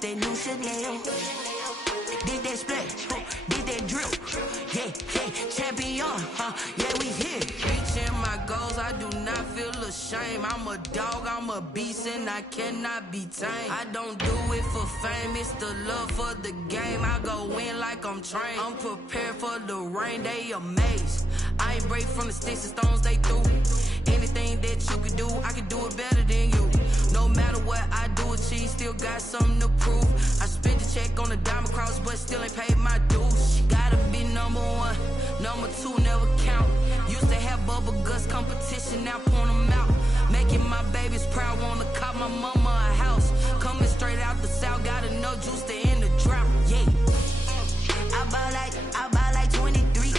that new Chanel. Did that splash, did that drip. Yeah, champion, yeah, we here. Reaching my goals, I do not feel ashamed. I'm a dog, I'm a beast, and I cannot be tamed. I don't do it for fame, it's the love for the game. I go in like I'm trained. I'm prepared for the rain, they amazed. I ain't break from the sticks and stones they threw. Anything that you can do, I can do it better than you. No matter what I do achieve, still got something to prove. I spent the check on the diamond cross, but still ain't paid my dues. Gotta be number one, number two never count. Used to have bubble guts competition, now point them out. Making my babies proud, wanna cop my mama a house. Coming straight out the south, got enough juice to end the drought. Yeah, I buy like 23.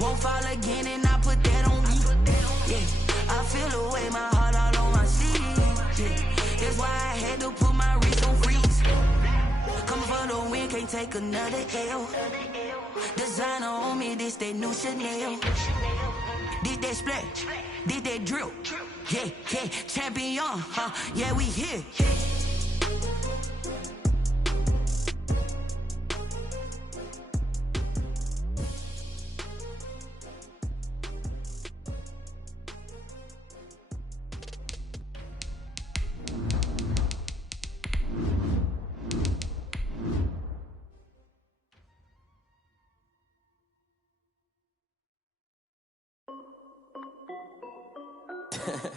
Won't fall again, and I put that on me. Yeah, I feel the way, my heart all on my sleeve. Yeah, that's why I had to put my wrist on freeze. Coming for the win, can't take another L. Designer on me, this that new Chanel. Did that splash, did that drip. Yeah, champion, yeah, we here.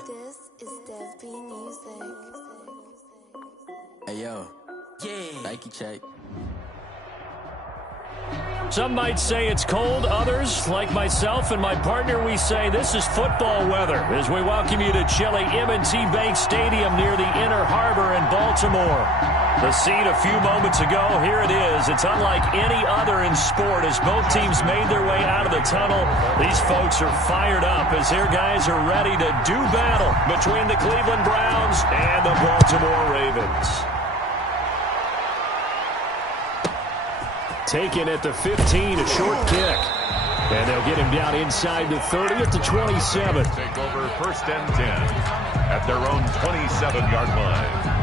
This is Dfl Music. Hey yo. Yeah. Nike check. Some might say it's cold. Others, like myself and my partner, we say this is football weather as we welcome you to chilly M&T Bank Stadium near the Inner Harbor in Baltimore. The scene a few moments ago, here it is. It's unlike any other in sport as both teams made their way out of the tunnel. These folks are fired up as their guys are ready to do battle between the Cleveland Browns and the Baltimore Ravens. Taken at the 15, a short kick. And they'll get him down inside the 30 at the 27. Take over 1st and 10 at their own 27-yard line.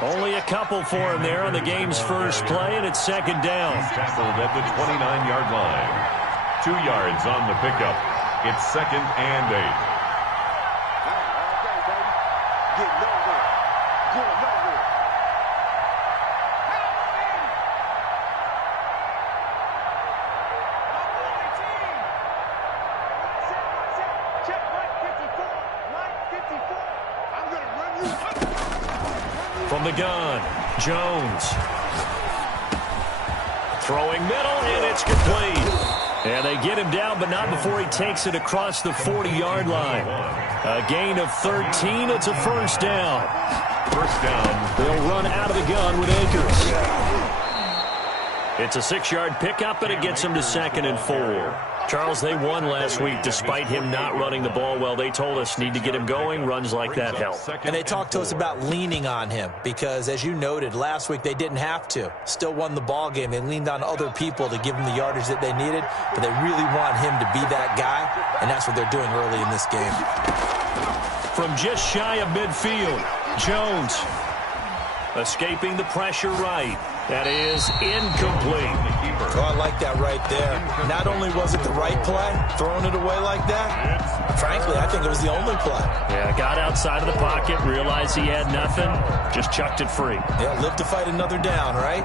Only a couple for him there on the game's first play, and it's 2nd down. Tackled at the 29-yard line. 2 yards on the pickup. It's 2nd and 8. From the gun, Jones. Throwing middle, and it's complete. And they get him down, but not before he takes it across the 40-yard line. A gain of 13. It's a 1st down. 1st down. They'll run out of the gun with Akers. It's a 6-yard pickup, and it gets him to 2nd and 4. Charles, they won last week despite him not running the ball well. They told us need to get him going. Runs like that help. And they talked to us about leaning on him because, as you noted, last week they didn't have to. Still won the ball game. They leaned on other people to give them the yardage that they needed, but they really want him to be that guy, and that's what they're doing early in this game. From just shy of midfield, Jones escaping the pressure right. That is incomplete. Oh, I like that right there. Not only was it the right play, throwing it away like that, frankly, I think it was the only play. Yeah, got outside of the pocket, realized he had nothing, just chucked it free. Yeah, live to fight another down, right?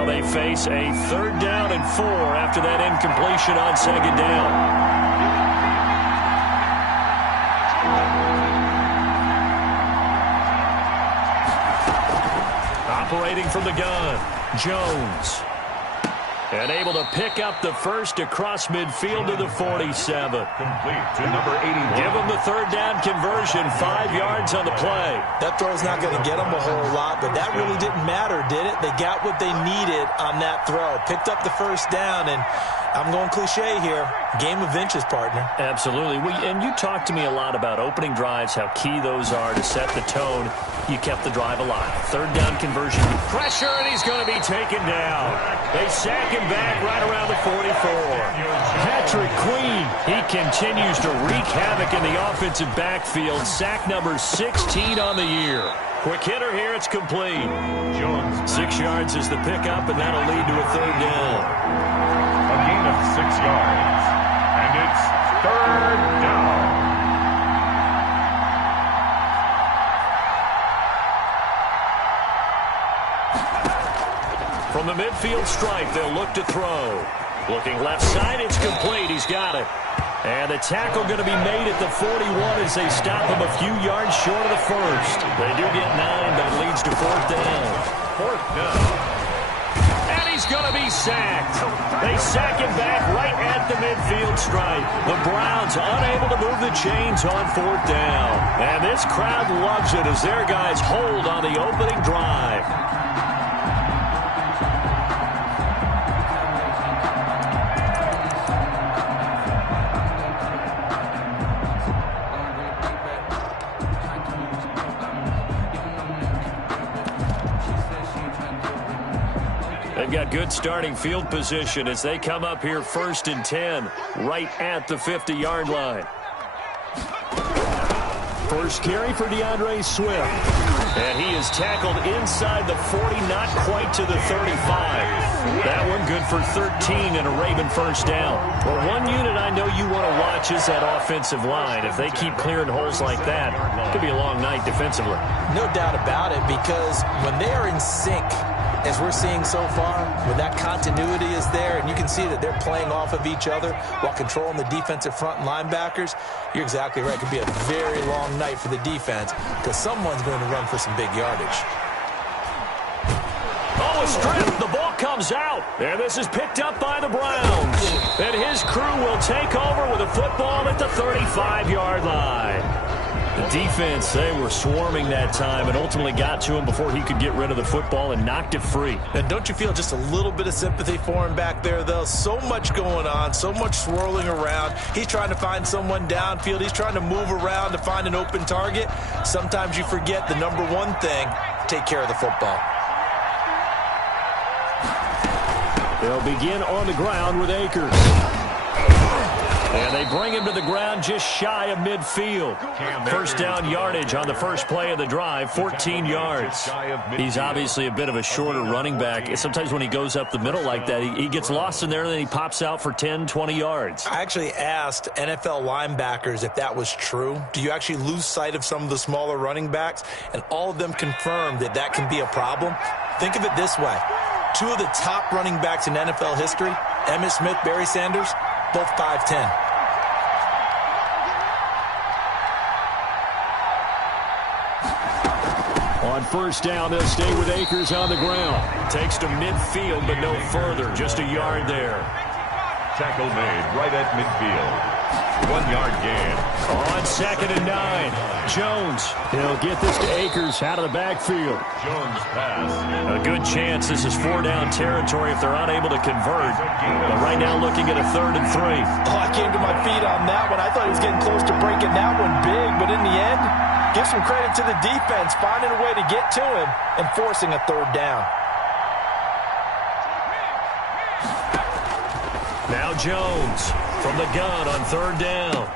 Now they face a 3rd down and 4 after that incompletion on 2nd down. Operating from the gun, Jones. And able to pick up the first across midfield to the 47. Complete to number 81. Give him the 3rd down conversion, 5 yards on the play. That throw's not going to get them a whole lot, but that really didn't matter, did it? They got what they needed on that throw. Picked up the 1st down, and I'm going cliche here. Game of inches, partner. Absolutely. And you talked to me a lot about opening drives, how key those are to set the tone. You kept the drive alive. 3rd down conversion. Pressure, and he's going to be taken down. They sack him back right around the 44. Patrick Queen, he continues to wreak havoc in the offensive backfield. Sack number 16 on the year. Quick hitter here, it's complete. Jones. 6 yards is the pickup, and that'll lead to a 3rd down. A gain of 6 yards. And it's 3rd down. From the midfield stripe, they'll look to throw. Looking left side, it's complete. He's got it. And the tackle going to be made at the 41 as they stop him a few yards short of the first. They do get 9, but it leads to 4th down. 4th down. And he's going to be sacked. They sack him back right at the midfield stripe. The Browns unable to move the chains on 4th down. And this crowd loves it as their guys hold on the opening drive. They've got good starting field position as they come up here 1st and 10, right at the 50-yard line. First carry for DeAndre Swift. And he is tackled inside the 40, not quite to the 35. That one good for 13 and a Raven 1st down. Well, one unit I know you want to watch is that offensive line. If they keep clearing holes like that, it could be a long night defensively. No doubt about it, because when they are in sync, as we're seeing so far, when that continuity is there and you can see that they're playing off of each other while controlling the defensive front and linebackers, you're exactly right. It could be a very long night for the defense because someone's going to run for some big yardage. Oh, a strip. The ball comes out. And this is picked up by the Browns. And his crew will take over with a football at the 35-yard line. The defense, they were swarming that time and ultimately got to him before he could get rid of the football and knocked it free. And don't you feel just a little bit of sympathy for him back there, though? So much going on, so much swirling around. He's trying to find someone downfield. He's trying to move around to find an open target. Sometimes you forget the number one thing, take care of the football. They'll begin on the ground with Akers. And they bring him to the ground just shy of midfield. 1st down yardage on the first play of the drive, 14 yards. He's obviously a bit of a shorter running back. Sometimes when he goes up the middle like that, he gets lost in there and then he pops out for 10, 20 yards. I actually asked NFL linebackers if that was true. Do you actually lose sight of some of the smaller running backs? And all of them confirmed that that can be a problem. Think of it this way. 2 of the top running backs in NFL history, Emmitt Smith, Barry Sanders, both 5'10". On 1st down, they'll stay with Akers on the ground. Takes to midfield, but no further. Just a yard there. Tackle made right at midfield. 1-yard gain. On 2nd and 9. Jones. He'll get this to Akers out of the backfield. Jones pass. A good chance this is 4-down territory if they're unable to convert. But right now looking at a 3rd and 3. Oh, I came to my feet on that one. I thought he was getting close to breaking that one big, but in the end, give some credit to the defense, finding a way to get to him and forcing a 3rd down. Now Jones from the gun on 3rd down.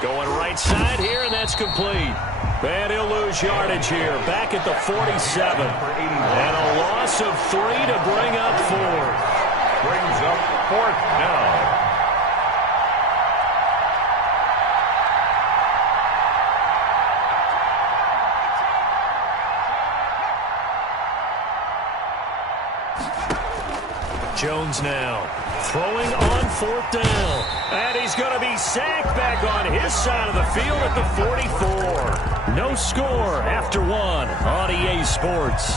Going right side here, and that's complete. And he'll lose yardage here. Back at the 47. And a loss of 3 to bring up 4th. Brings up 4th down. Jones now throwing on 4th down. And he's going to be sacked back on his side of the field at the 44. No score after 1 on EA Sports.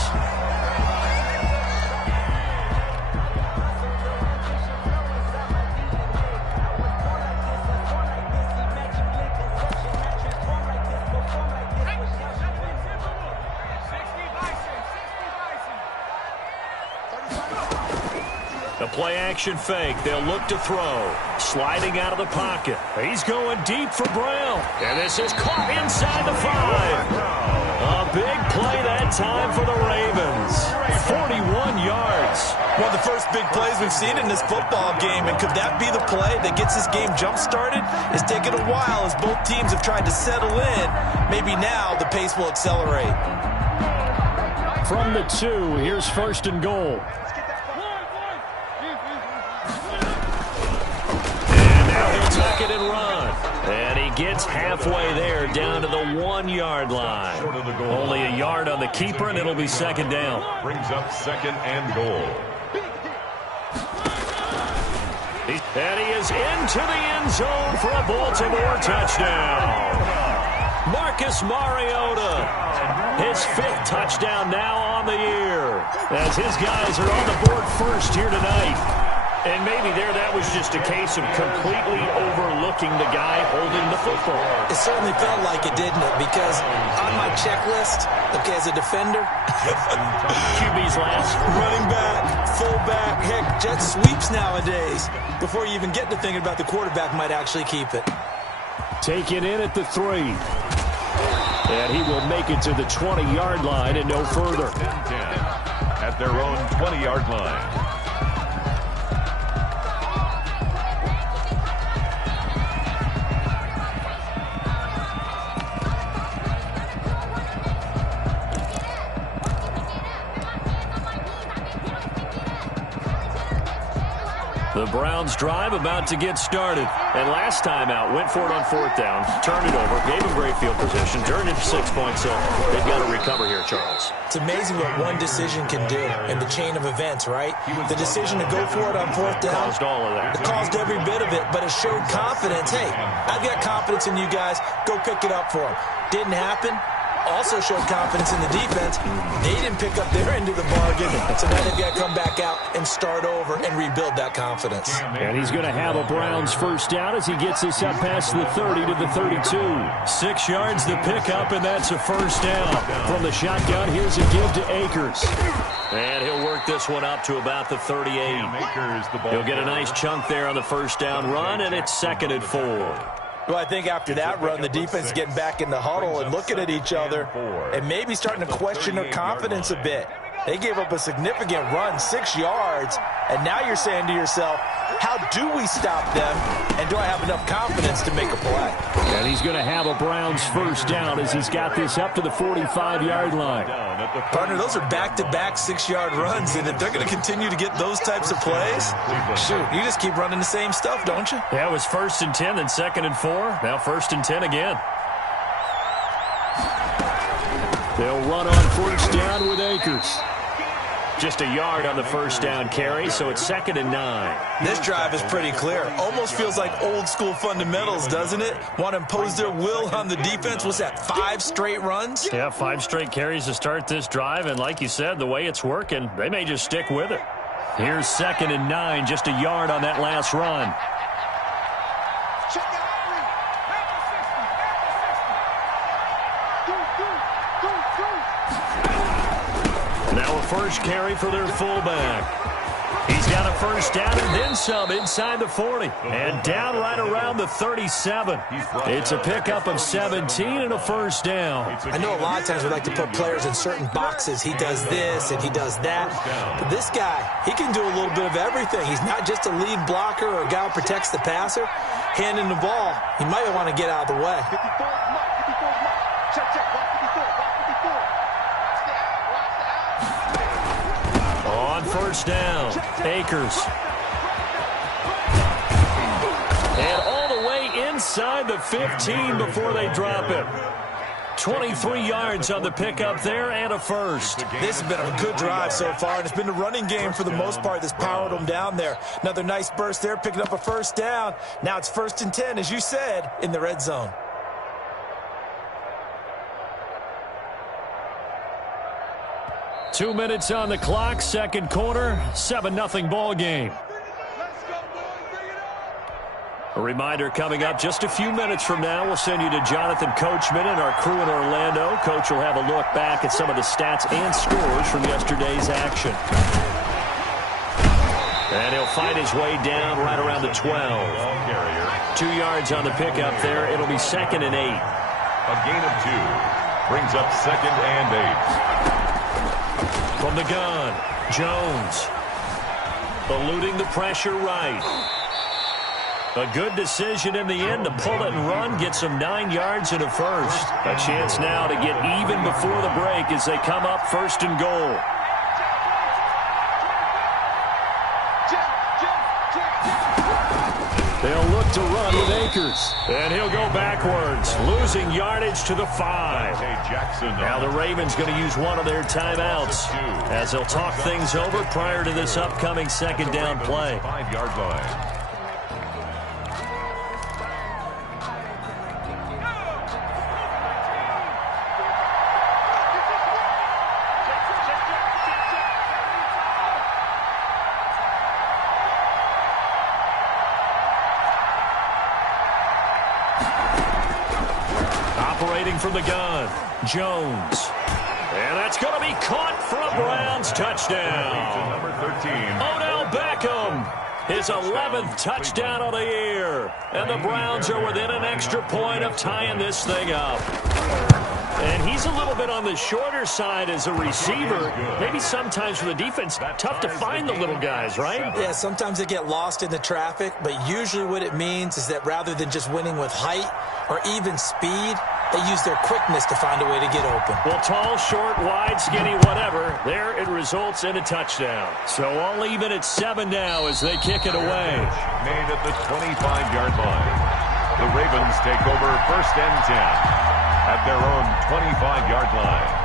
The play-action fake. They'll look to throw. Sliding out of the pocket. He's going deep for Brown. And this is caught inside the 5. A big play that time for the Ravens. 41 yards. One of the first big plays we've seen in this football game. And could that be the play that gets this game jump-started? It's taken a while as both teams have tried to settle in. Maybe now the pace will accelerate. From the 2, here's 1st and goal. Tuck it and run. And he gets halfway there down to the 1-yard line. Only a yard on the keeper, and it'll be 2nd down. Brings up 2nd and goal. And he is into the end zone for a Baltimore touchdown. Marcus Mariota, his 5th touchdown now on the year, as his guys are on the board first here tonight. And maybe that was just a case of completely overlooking the guy holding the football. It certainly felt like it, didn't it? Because on my checklist, okay, as a defender, QB's last. Running back, fullback, heck, jet sweeps nowadays. Before you even get to thinking about the quarterback might actually keep it. Taken in at the 3. And he will make it to the 20-yard line and no further. 10 at their own 20-yard line. The Browns drive about to get started. And last time out, went for it on 4th down, turned it over, gave him great field position, turned it 6 points. So they've got to recover here, Charles. It's amazing what one decision can do in the chain of events, right? The decision to go for it on 4th down. Caused all of that. It caused every bit of it, but it showed confidence. Hey, I've got confidence in you guys. Go pick it up for them. Didn't happen. Also showed confidence in the defense. They didn't pick up their end of the bargain, so now they've got to come back out and start over and rebuild that confidence. And he's going to have a Browns 1st down as he gets this up past the 30 to the 32. 6 yards the pickup, and that's a 1st down. From the shotgun, here's a give to Akers. And he'll work this one up to about the 38. He'll get a nice chunk there on the 1st down run, and it's 2nd and 4. Well, I think after that run, the defense getting back in the huddle and looking at each other and maybe starting to question their confidence a bit. They gave up a significant run, 6 yards, and now you're saying to yourself, how do we stop them, and do I have enough confidence to make a play? And he's going to have a Browns 1st down as he's got this up to the 45-yard line. Partner, those are back-to-back 6-yard runs, and if they're going to continue to get those types of plays, shoot, you just keep running the same stuff, don't you? Yeah, it was 1st and 10, then 2nd and 4, now 1st and 10 again. They'll run on 1st down with Akers. Just a yard on the 1st down carry, so it's 2nd and 9. This drive is pretty clear. Almost feels like old-school fundamentals, doesn't it? Want to impose their will on the defense. What's that, 5 straight runs? Yeah, 5 straight carries to start this drive, and like you said, the way it's working, they may just stick with it. Here's 2nd and 9, just a yard on that last run. Now a 1st carry for their fullback. He's got a 1st down and then some inside the 40. And down right around the 37. It's a pickup of 17 and a 1st down. I know a lot of times we like to put players in certain boxes. He does this and he does that. But this guy, he can do a little bit of everything. He's not just a lead blocker or a guy who protects the passer. Handing the ball, he might want to get out of the way. On 1st down, Akers. And all the way inside the 15 before they drop it. 23 yards on the pickup there and a first. This has been a good drive so far, and it's been the running game for the most part that's powered them down there. Another nice burst there, picking up a first down. Now it's 1st and 10, as you said, in the red zone. Two minutes on the clock, second quarter, 7-0 ball game. A reminder coming up just a few minutes from now, we'll send you to Jonathan Coachman and our crew in Orlando. Coach will have a look back at some of the stats and scores from yesterday's action. And he'll fight his way down right around the 12. 2 yards on the pickup there. It'll be 2nd and 8. A gain of 2 brings up 2nd and 8. From the gun, Jones. Eluding the pressure right. A good decision in the end to pull it and run, get some 9 yards and a first. A chance now to get even before the break as they come up 1st and goal. They'll look to run with Akers. And he'll go backwards, losing yardage to the 5. Now the Ravens going to use one of their timeouts as they'll talk things over prior to this upcoming 2nd down play. 5-yard line. From the gun, Jones. And that's going to be caught for a Browns touchdown. Number 13. Odell Beckham, his 11th touchdown of the year. And the Browns are within an extra point of tying this thing up. And he's a little bit on the shorter side as a receiver. Maybe sometimes for the defense, tough to find the little guys, right? Yeah, sometimes they get lost in the traffic, but usually what it means is that rather than just winning with height or even speed, they use their quickness to find a way to get open. Well, tall, short, wide, skinny, whatever, there it results in a touchdown. So all even at 7 now as they kick it away. Made at the 25-yard line. The Ravens take over 1st and 10 at their own 25-yard line.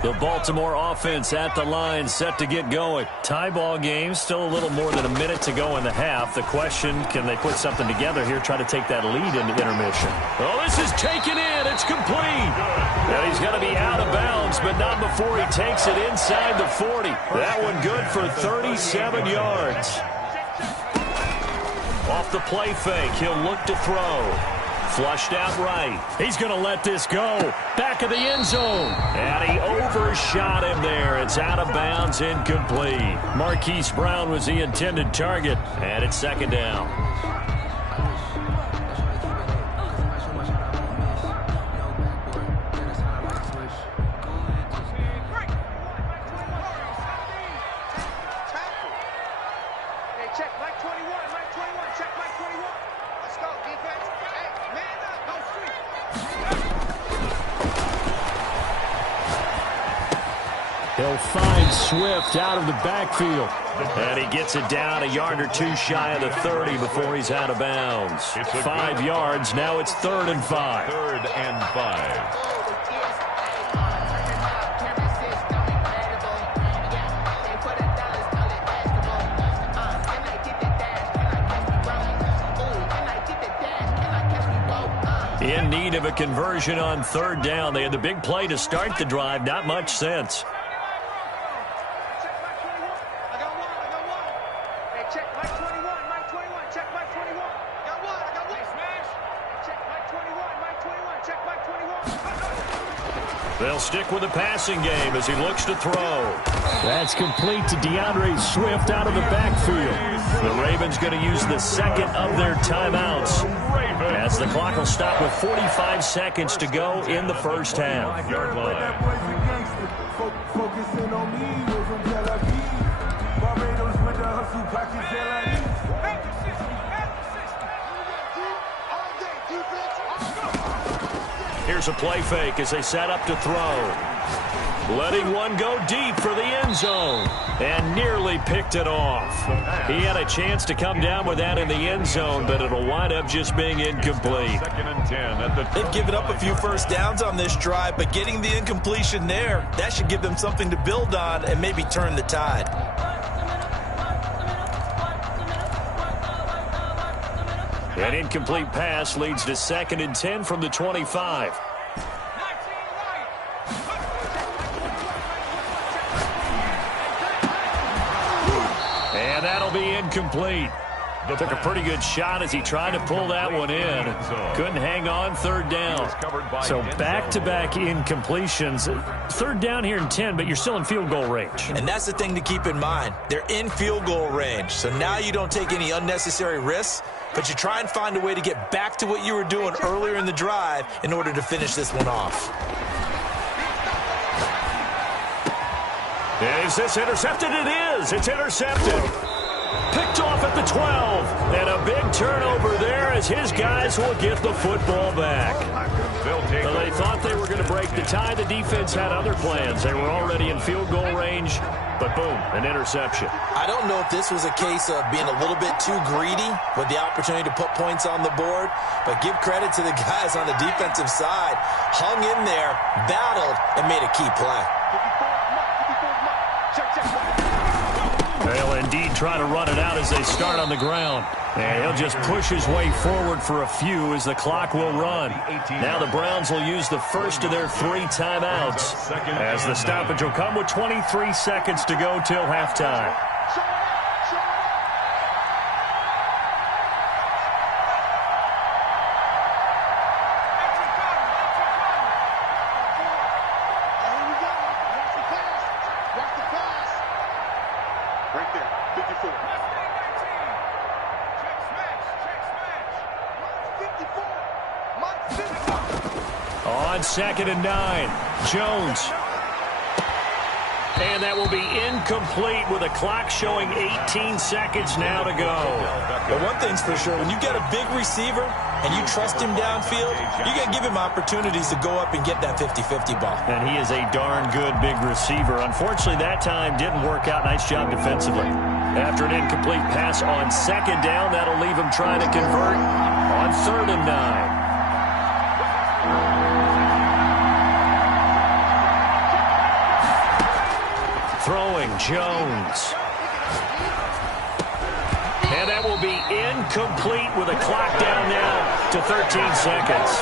The Baltimore offense at the line, set to get going. Tie ball game, still a little more than a minute to go in the half. The question, can they put something together here, try to take that lead into intermission? Oh, this is taken in. It's complete. And he's going to be out of bounds, but not before he takes it inside the 40. That one good for 37 yards. Off the play fake, he'll look to throw. Flushed out right. He's going to let this go. Back of the end zone. And he overshot him there. It's out of bounds, incomplete. Marquise Brown was the intended target. And it's 2nd down. He'll find Swift out of the backfield. And he gets it down a yard or 2 shy of the 30 before he's out of bounds. 5 yards. Now it's 3rd and 5. 3rd and 5. In need of a conversion on 3rd down. They had the big play to start the drive. Not much sense. They'll stick with the passing game as he looks to throw. That's complete to DeAndre Swift out of the backfield. The Ravens going to use the 2nd of their timeouts as the clock will stop with 45 seconds to go in the first half. Here's a play fake as they set up to throw. Letting one go deep for the end zone. And nearly picked it off. He had a chance to come down with that in the end zone, but it'll wind up just being incomplete. They've given up a few first downs on this drive, but getting the incompletion there, that should give them something to build on and maybe turn the tide. An incomplete pass leads to 2nd and 10 from the 25. And that'll be incomplete. Took a pretty good shot as he tried to pull that one in. Couldn't hang on, 3rd down. So back-to-back incompletions. 3rd down here in 10, but you're still in field goal range. And that's the thing to keep in mind. They're in field goal range. So now you don't take any unnecessary risks, but you try and find a way to get back to what you were doing earlier in the drive in order to finish this one off. Is this intercepted? It is. It's intercepted. Picked off at the 12. And a big turnover there as his guys will get the football back. So they thought they were going to break the tie. The defense had other plans. They were already in field goal range. But boom, an interception. I don't know if this was a case of being a little bit too greedy with the opportunity to put points on the board, but give credit to the guys on the defensive side. Hung in there, battled, and made a key play. They'll indeed try to run it out as they start on the ground. And he'll just push his way forward for a few as the clock will run. Now the Browns will use the first of their 3 timeouts as the stoppage will come with 23 seconds to go till halftime. On 2nd and 9, Jones. And that will be incomplete with a clock showing 18 seconds now to go. But one thing's for sure, when you get a big receiver and you trust him downfield, you got to give him opportunities to go up and get that 50-50 ball. And he is a darn good big receiver. Unfortunately, that time didn't work out. Nice job defensively. After an incomplete pass on 2nd down, that'll leave him trying to convert on 3rd and 9. Throwing Jones. And that will be incomplete with a clock down now to 13 seconds.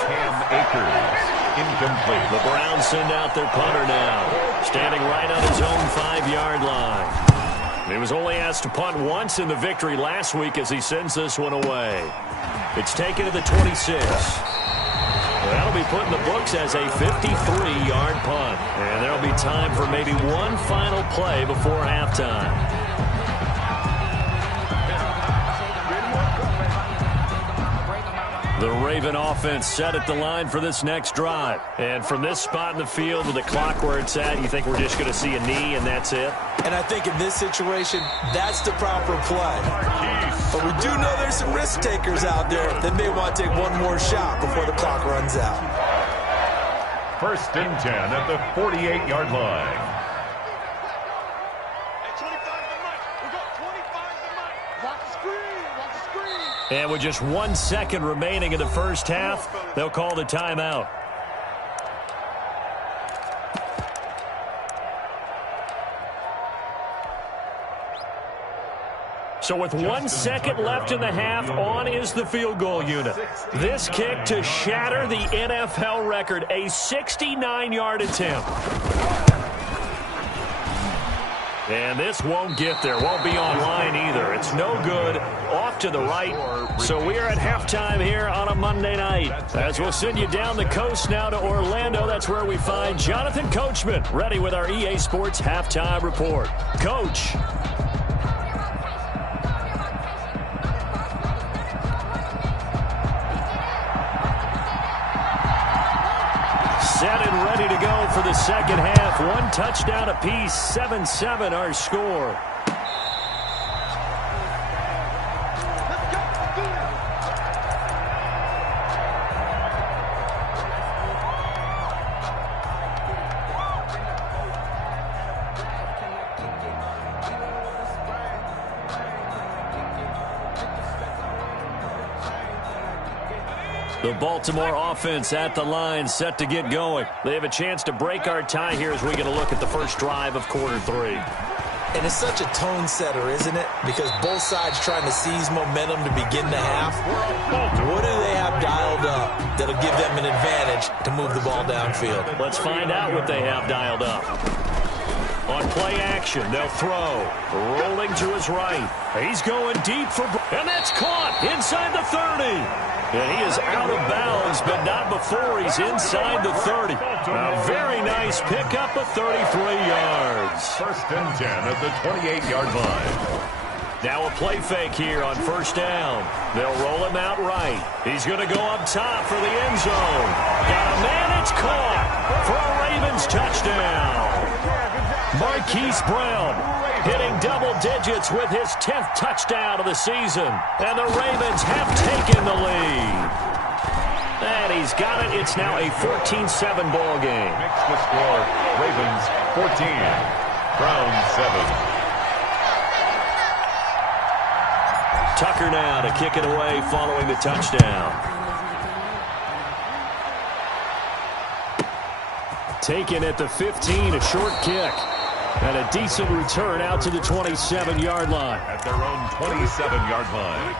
Incomplete. The Browns send out their punter now, standing right on his own 5-yard line. He was only asked to punt once in the victory last week as he sends this one away. It's taken to the 26. That'll be put in the books as a 53-yard punt. And there'll be time for maybe one final play before halftime. The Raven offense set at the line for this next drive. And from this spot in the field with the clock where it's at, you think we're just going to see a knee and that's it? And I think in this situation, that's the proper play. But we do know there's some risk takers out there that may want to take one more shot before the clock runs out. 1st and 10 at the 48-yard line. And with just 1 second remaining in the first half, they'll call the timeout. So with 1 second left in the half, on is the field goal unit. This kick to shatter the NFL record, a 69-yard attempt. And this won't get there, won't be online either. It's no good, off to the right. So we are at halftime here on a Monday night. As we'll send you down the coast now to Orlando, that's where we find Jonathan Coachman, ready with our EA Sports Halftime Report. Coach. Set and ready to go for the second half. 1 touchdown apiece, 7-7 our score. The Baltimore offense at the line, set to get going. They have a chance to break our tie here as we get a look at the first drive of quarter 3. And it's such a tone setter, isn't it? Because both sides trying to seize momentum to begin the half. What do they have dialed up that'll give them an advantage to move the ball downfield? Let's find out what they have dialed up. On play action, they'll throw. Rolling to his right. He's going deep for... And that's caught inside the 30. And he is out of bounds, but not before he's inside the 30. A very nice pickup of 33 yards. First and 10 at the 28-yard line. Now a play fake here on first down. They'll roll him out right. He's going to go up top for the end zone. Got a man, it's caught for a Ravens touchdown. Marquise Brown hitting double digits with his 10th touchdown of the season. And the Ravens have taken the lead. And he's got it. It's now a 14-7 ball game. Makes the score Ravens 14, Browns 7. Tucker now to kick it away following the touchdown. Taken at the 15, a short kick. And a decent return out to the 27-yard line. At their own 27-yard line.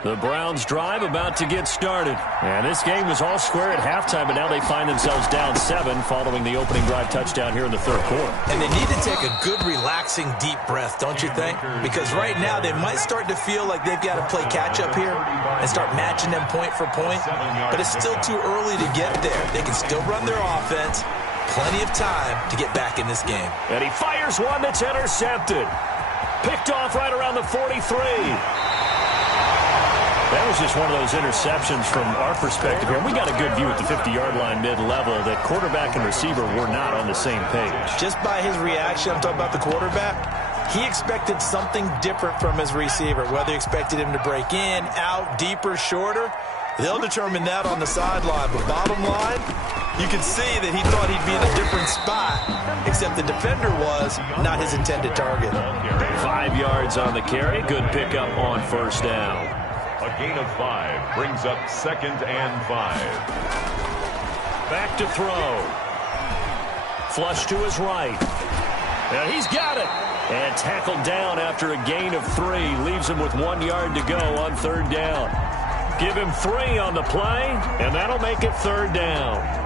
The Browns drive about to get started. And this game was all square at halftime, but now they find themselves down 7 following the opening drive touchdown here in the third quarter. And they need to take a good, relaxing, deep breath, don't you think? Because right now they might start to feel like they've got to play catch-up here and start matching them point for point. But it's still too early to get there. They can still run their offense. Plenty of time to get back in this game. And he fires one that's intercepted. Picked off right around the 43. That was just one of those interceptions from our perspective here. We got a good view at the 50-yard line mid-level that quarterback and receiver were not on the same page. Just by his reaction, I'm talking about the quarterback, he expected something different from his receiver, whether he expected him to break in, out, deeper, shorter. They'll determine that on the sideline. But bottom line, you can see that he thought he'd be in a different spot, except the defender was not his intended target. 5 yards on the carry. Good pickup on first down. A gain of 5 brings up 2nd and 5. Back to throw. Flush to his right. And he's got it. And tackled down after a gain of 3. Leaves him with 1 yard to go on third down. Give him 3 on the play, and that'll make it third down.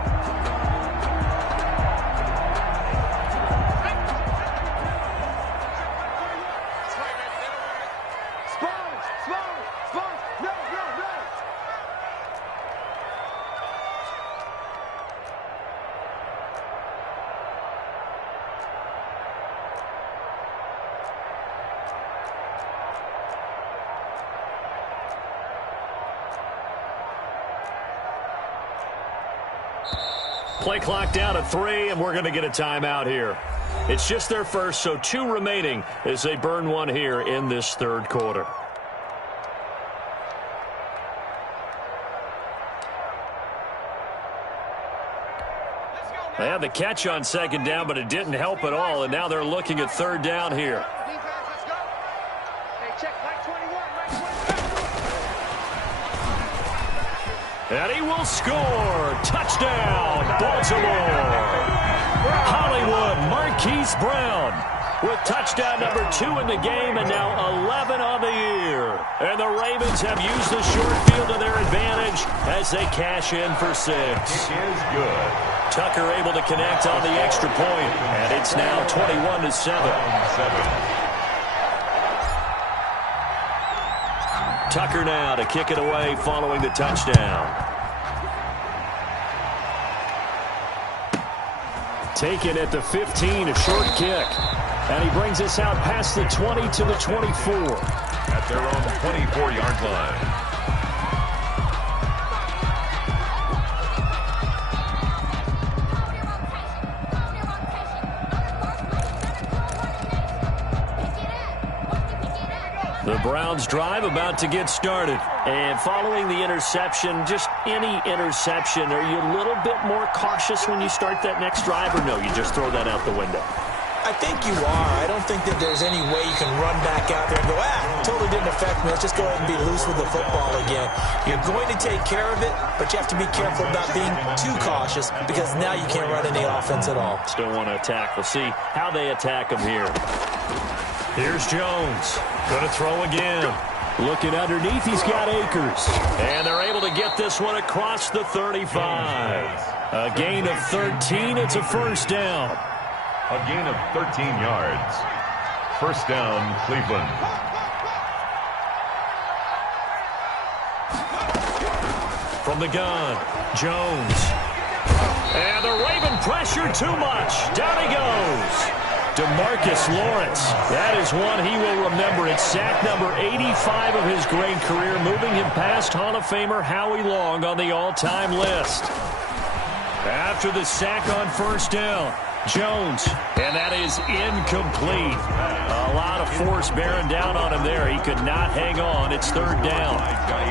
Play clock down at 3, and we're going to get a timeout here. It's just their first, so 2 remaining as they burn 1 here in this third quarter. They had the catch on second down, but it didn't help at all, and now they're looking at third down here. And he will score. Touchdown, Baltimore. Hollywood Marquise Brown with touchdown number 2 in the game and now 11 on the year. And the Ravens have used the short field to their advantage as they cash in for 6. It is good. Tucker able to connect on the extra point, and it's now 21-7. Tucker now to kick it away following the touchdown. Taken at the 15, a short kick. And he brings us out past the 20 to the 24. At their own 24-yard line. The Browns drive about to get started. And following the interception, just any interception, are you a little bit more cautious when you start that next drive, or no, you just throw that out the window? I think you are. I don't think that there's any way you can run back out there and go, totally didn't affect me. Let's just go ahead and be loose with the football again. You're going to take care of it, but you have to be careful about being too cautious because now you can't run any offense at all. Still want to attack. We'll see how they attack him here. Here's Jones. Going to throw again. Looking underneath, he's got Akers. And they're able to get this one across the 35. A gain of 13. It's a first down. A gain of 13 yards. First down, Cleveland. From the gun, Jones. And the Raven pressure too much. Down he goes. DeMarcus Lawrence. That is one he will remember. It's sack number 85 of his great career, moving him past Hall of Famer Howie Long on the all-time list. After the sack on first down, Jones, and that is incomplete. A lot of force bearing down on him there. He could not hang on. It's third down.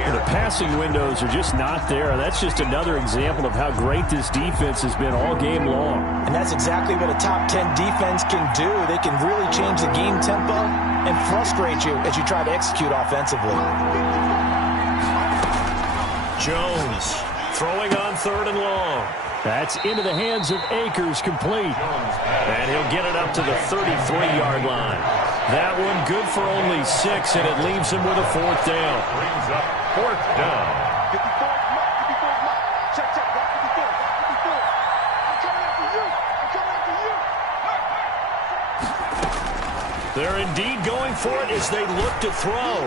The passing windows are just not there. That's just another example of how great this defense has been all game long. And that's exactly what a top 10 defense can do. They can really change the game tempo and frustrate you as you try to execute offensively. Jones throwing on third and long. That's into the hands of Akers, complete. And he'll get it up to the 33-yard line. That one good for only 6, and it leaves him with a fourth down. Brings up fourth down. They're indeed going for it as they look to throw.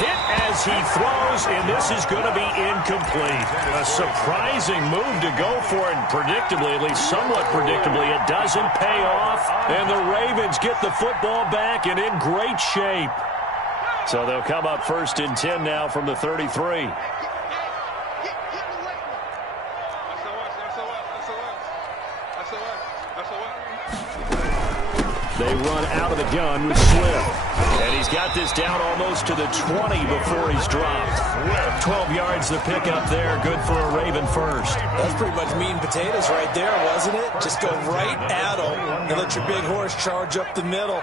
Hit as he throws, and this is going to be incomplete. A surprising move to go for it, and predictably, at least somewhat predictably, it doesn't pay off, and the Ravens get the football back and in great shape. So they'll come up first and 10 now from the 33. They run out of the gun with Swift. And he's got this down almost to the 20 before he's dropped. 12 yards to pick up there. Good for a Raven first. That's pretty much meat and potatoes right there, wasn't it? Just go right at them and let your big horse charge up the middle.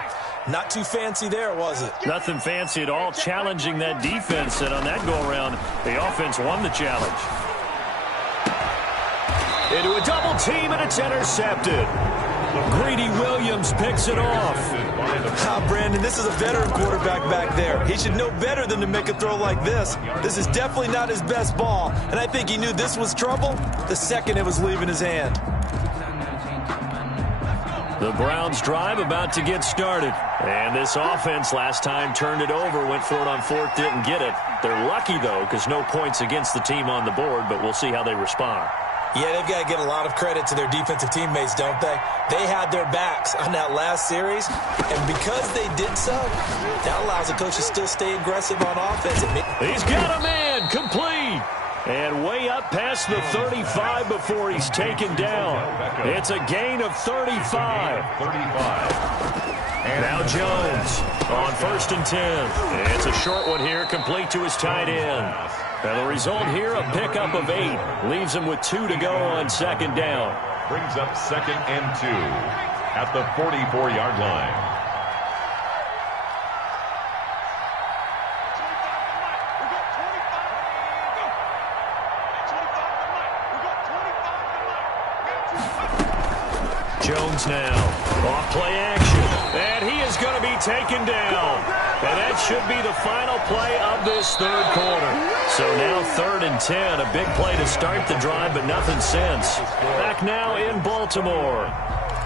Not too fancy there, was it? Nothing fancy at all. Challenging that defense, and on that go-around, the offense won the challenge. Into a double team, and it's intercepted. Greedy Williams picks it off. Brandon, this is a veteran quarterback back there. He should know better than to make a throw like this. This is definitely not his best ball, and I think he knew this was trouble the second it was leaving his hand. The Browns drive about to get started. And this offense last time turned it over, went for it on fourth, didn't get it. They're lucky, though, because no points against the team on the board, but we'll see how they respond. Yeah, they've got to get a lot of credit to their defensive teammates, don't they? They had their backs on that last series, and because they did so, that allows the coach to still stay aggressive on offense. He's got a man, complete. And way up past the 35 before he's taken down. It's a gain of 35. And now Jones on first and 10. It's a short one here, complete to his tight end. And the result here, a pickup of 8. Leaves him with 2 to go on second down. Brings up second and 2 at the 44-yard line. Jones now, off play action, and he is going to be taken down. And that should be the final play of this third quarter. So now third and 10, a big play to start the drive, but nothing since. Back now in Baltimore.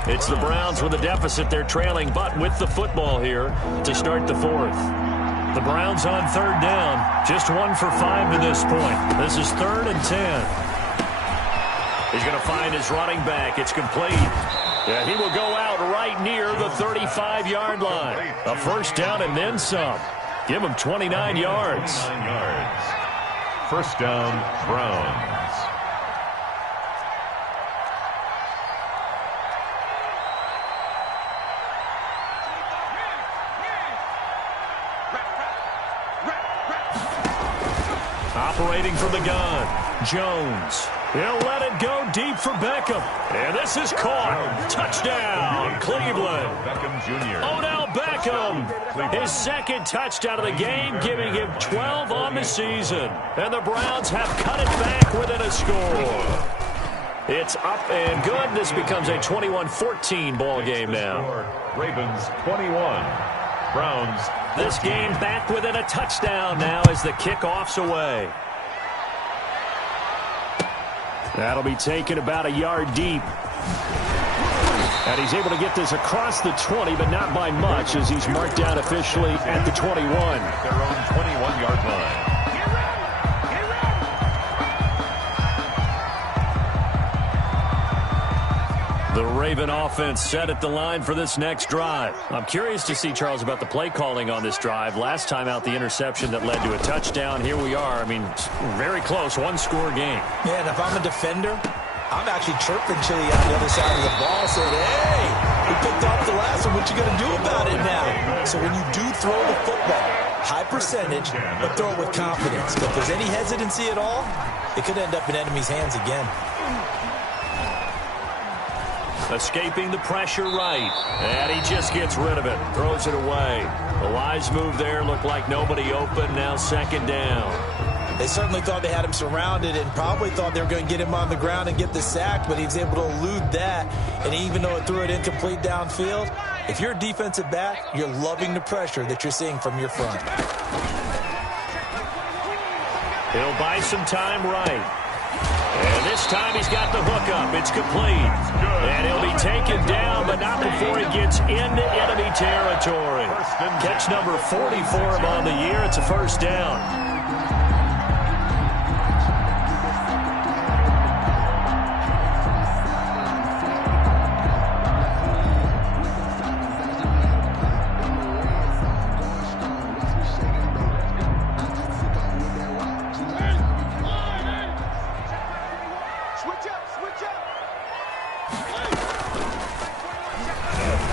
It's the Browns with a deficit. They're trailing, but with the football here to start the fourth. The Browns on third down, just 1 for 5 to this point. This is third and 10. He's going to find his running back. It's complete. Yeah, he will go out right near the 35-yard line. A first down and then some. Give him 29 yards. First down, Browns. Operating from the gun, Jones. He'll let it go deep for Beckham. And this is caught. Touchdown, Cleveland. Beckham Jr. Odell Beckham, his second touchdown of the game, giving him 12 on the season. And the Browns have cut it back within a score. It's up and good. This becomes a 21-14 ball game now. Ravens 21. Browns. This game back within a touchdown now as the kickoff's away. That'll be taken about a yard deep. And he's able to get this across the 20, but not by much, as he's marked down officially at the 21. At their own 21-yard line. The Raven offense set at the line for this next drive. I'm curious to see, Charles, about the play calling on this drive. Last time out, the interception that led to a touchdown. Here we are. I mean, very close, one-score game. Yeah, and if I'm a defender, I'm actually chirping Chili on the other side of the ball, saying, hey, we picked off the last one. What you going to do about it now? So when you do throw the football, high percentage, but throw it with confidence. But if there's any hesitancy at all, it could end up in enemy's hands again. Escaping the pressure right. And he just gets rid of it. Throws it away. The wise move there. Looked like nobody open. Now second down. They certainly thought they had him surrounded and probably thought they were going to get him on the ground and get the sack, but he was able to elude that. And even though it threw it incomplete downfield, if you're a defensive back, you're loving the pressure that you're seeing from your front. He'll buy some time right. And this time he's got the hook up. It's complete. And he'll be taken down, but not before he gets into enemy territory. Catch number 40 for him on the year. It's a first down.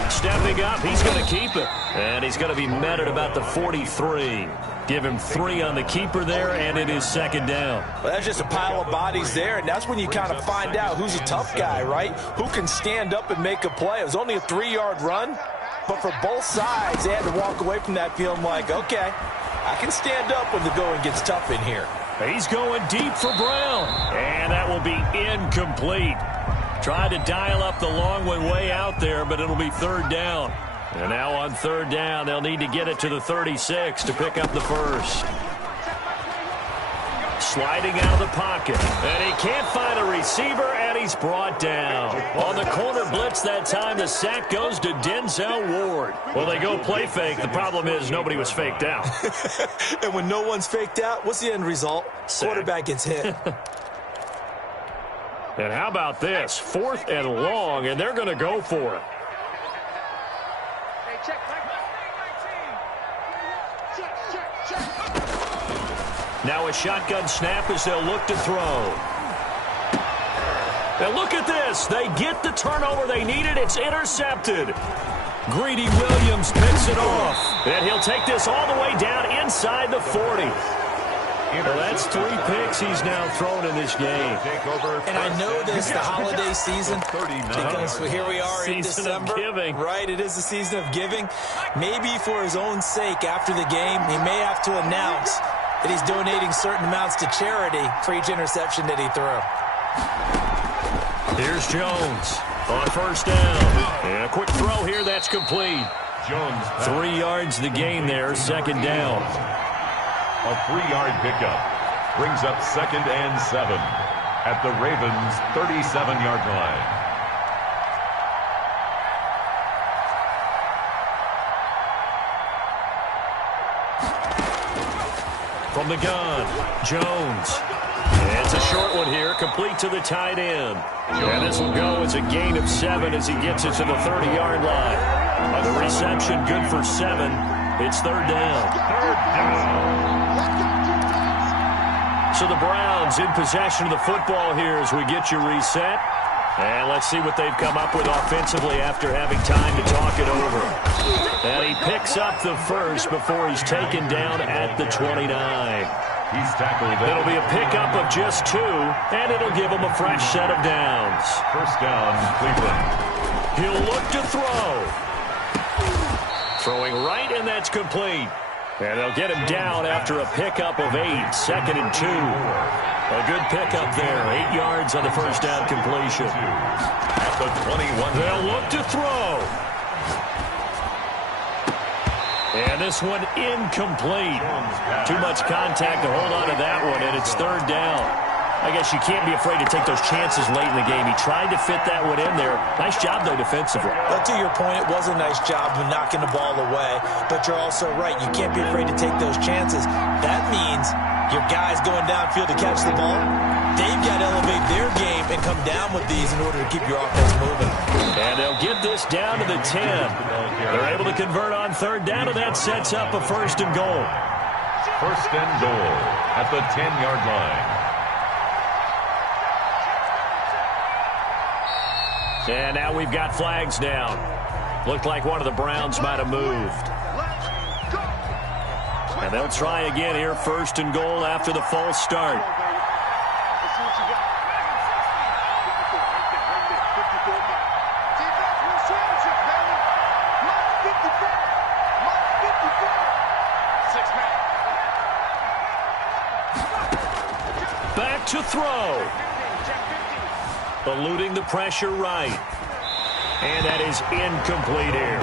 Stepping up, he's going to keep it. And he's going to be met at about the 43. Give him 3 on the keeper there, and it is second down. Well, that's just a pile of bodies there, and that's when you kind of find out who's a tough guy, right? Who can stand up and make a play. It was only a 3-yard run, but for both sides, they had to walk away from that feeling like, okay, I can stand up when the going gets tough in here. He's going deep for Brown, and that will be incomplete. Tried to dial up the long one way out there, but it'll be third down. And now on third down, they'll need to get it to the 36 to pick up the first. Sliding out of the pocket. And he can't find a receiver, and he's brought down. On the corner blitz that time, the sack goes to Denzel Ward. Well, they go play fake. The problem is nobody was faked out. And when no one's faked out, what's the end result? Sack. Quarterback gets hit. And how about this? 4th and long, and they're going to go for it. Now a shotgun snap as they'll look to throw. And look at this. They get the turnover they needed. It's intercepted. Greedy Williams picks it off. And he'll take this all the way down inside the 40. Well, that's 3 picks he's now thrown in this game. And I know this, the holiday season, because here we are in December. Right, it is the season of giving. Maybe for his own sake, after the game, he may have to announce that he's donating certain amounts to charity for each interception that he threw. Here's Jones on first down. And a quick throw here, that's complete. Jones. 3 yards the gain there, second down. A 3-yard pickup brings up 2nd and 7 at the Ravens' 37-yard line. From the gun, Jones. And it's a short one here, complete to the tight end. And this will go as a gain of 7 as he gets it to the 30-yard line. The reception good for 7. It's third down. Third down. So the Browns in possession of the football here as we get you reset. And let's see what they've come up with offensively after having time to talk it over. And he picks up the first before he's taken down at the 29. He's tackled. It'll be a pickup of just 2, and it'll give him a fresh set of downs. First down, Cleveland. He'll look to throw. Throwing right, and that's complete. And they'll get him down after a pickup of 8, 2nd and 2. A good pickup there, 8 yards on the first down completion. At the 21. They'll look to throw. And this one incomplete. Too much contact to hold on to that one, and it's 3rd down. I guess you can't be afraid to take those chances late in the game. He tried to fit that one in there. Nice job, though, defensively. But to your point, it was a nice job of knocking the ball away. But you're also right. You can't be afraid to take those chances. That means your guys going downfield to catch the ball, they've got to elevate their game and come down with these in order to keep your offense moving. And they'll get this down to the 10. They're able to convert on 3rd down, and that sets up a 1st and goal. 1st and goal at the 10-yard line. And now we've got flags down. Looked like one of the Browns might have moved. And they'll try again here, 1st and goal after the false start. Back to throw. Eluding the pressure right. And that is incomplete here.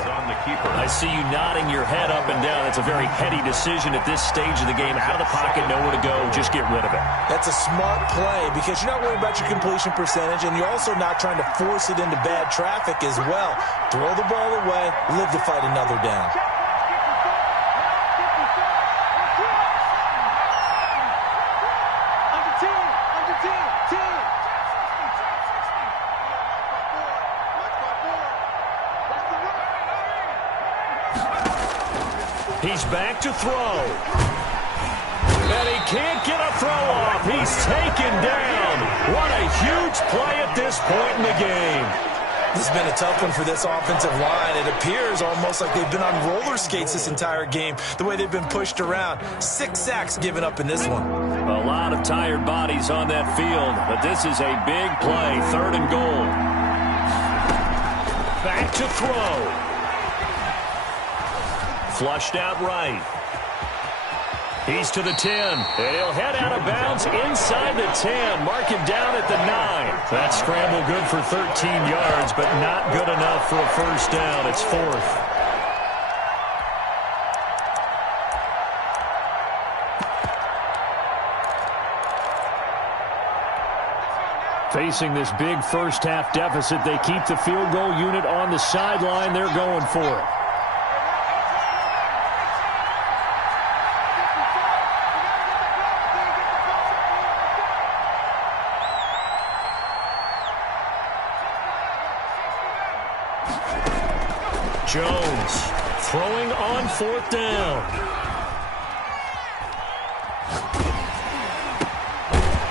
I see you nodding your head up and down. That's a very heady decision at this stage of the game. Out of the pocket, nowhere to go. Just get rid of it. That's a smart play because you're not worried about your completion percentage, and you're also not trying to force it into bad traffic as well. Throw the ball away, live to fight another down. He's back to throw. And he can't get a throw off. He's taken down. What a huge play at this point in the game. This has been a tough one for this offensive line. It appears almost like they've been on roller skates this entire game, the way they've been pushed around. 6 sacks given up in this one. A lot of tired bodies on that field, but this is a big play. 3rd and goal. Back to throw. Flushed out right. He's to the 10, and he'll head out of bounds inside the 10. Mark him down at the 9. That scramble good for 13 yards, but not good enough for a 1st down. It's 4th. Facing this big first-half deficit, they keep the field goal unit on the sideline. They're going for it. Jones throwing on 4th down.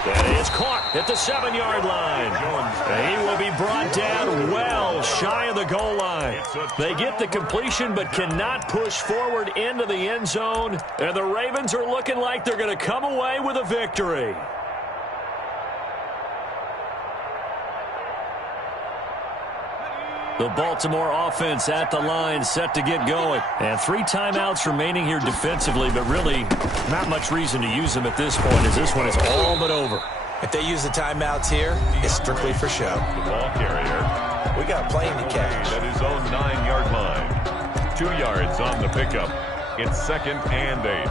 That is caught at the 7-yard line. He will be brought down well shy of the goal line. They get the completion but cannot push forward into the end zone. And the Ravens are looking like they're going to come away with a victory. The Baltimore offense at the line, set to get going. And 3 timeouts remaining here defensively, but really not much reason to use them at this point, as this one is all but over. If they use the timeouts here, it's strictly for show. The ball carrier. We got a plane to catch. At his own 9-yard line. 2 yards on the pickup. It's 2nd and 8.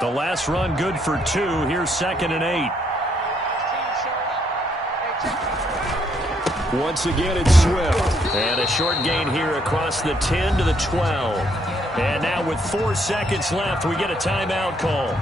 The last run good for 2. Here's 2nd and 8. Once again, it's Swift. And a short gain here across the 10 to the 12. And now with 4 seconds left, we get a timeout call.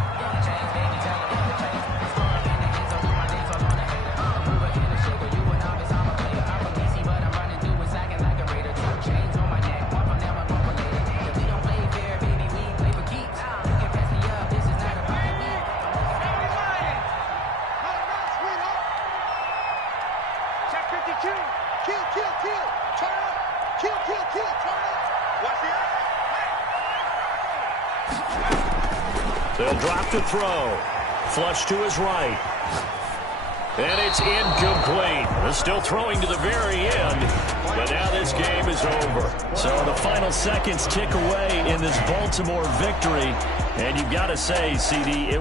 They'll drop to throw. Flush to his right. And it's incomplete. They're still throwing to the very end. But now this game is over. So the final seconds tick away in this Baltimore victory. And you've got to say, CD, it